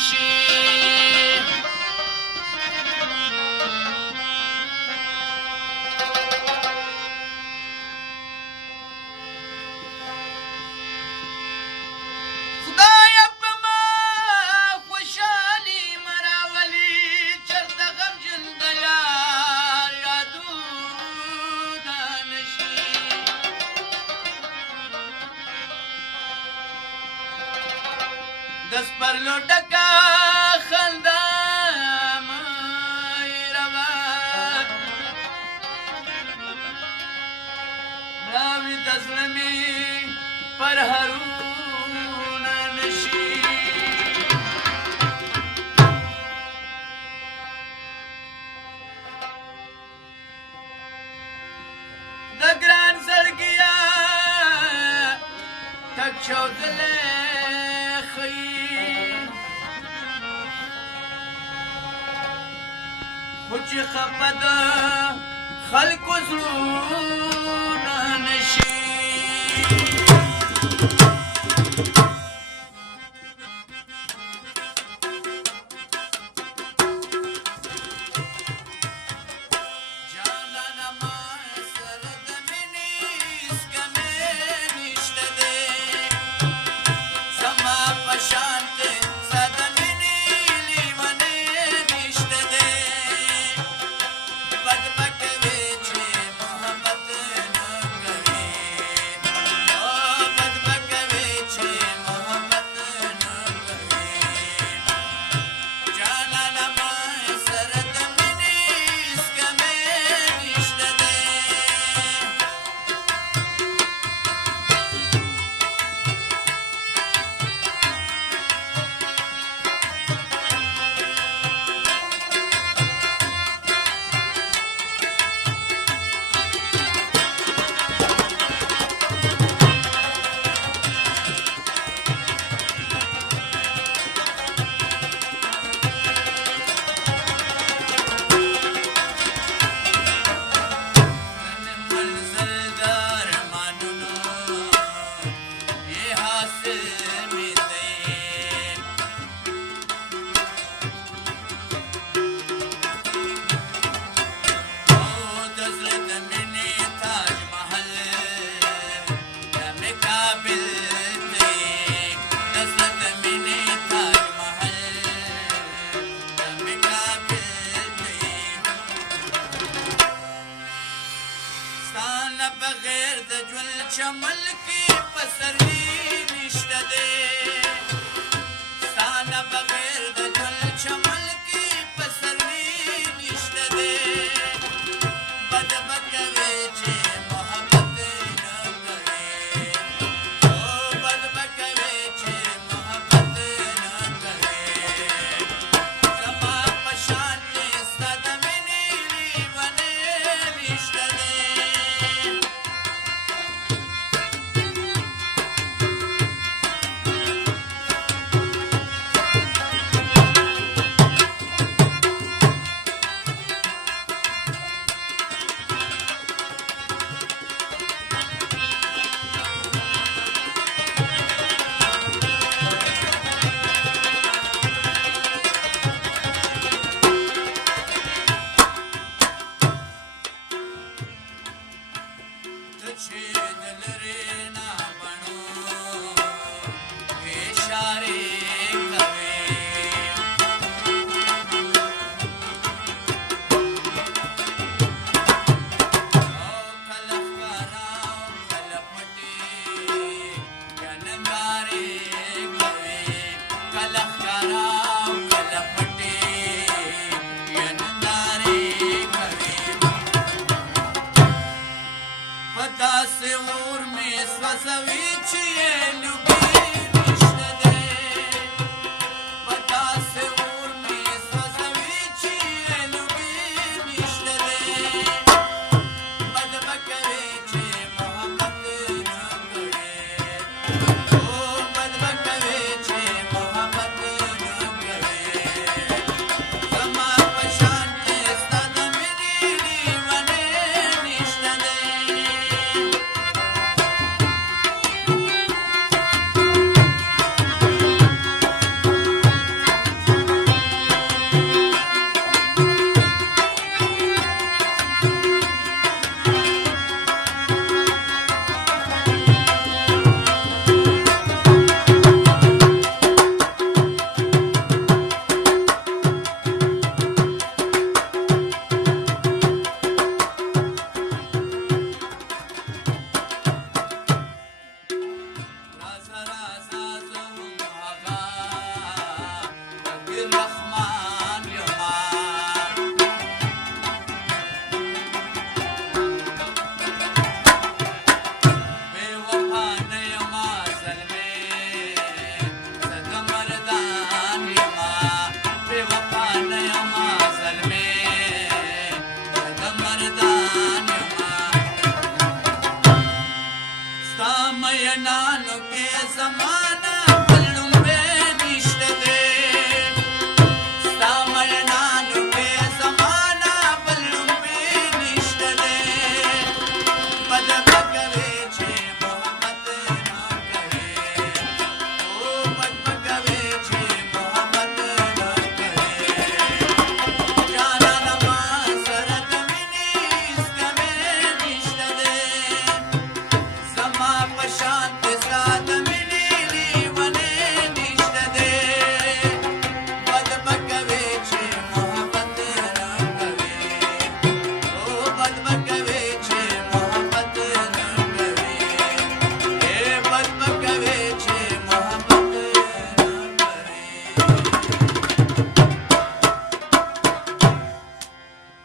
نشي خدایا په ما خوشالي مراولي چرته غمجن د یار یادونه نشي د سپرلو ډکه خندا مې روا مړاوي د زړه مې پر هرونه نشي د ګران زړګیا تک چودلې خو چې خفه د خلکو زړونه نشي جانانه ما سره د مینې سکمې نشته دی زما په شان دی ساده مینې لیونې نشته دی بد به کوې چې محبت نه کوې بد به کوې چې محبت نه کوې جانانه ما سره د مینې سکمې نشته دی بغیر د ژوند چمن کې پسرلی نشته دی زما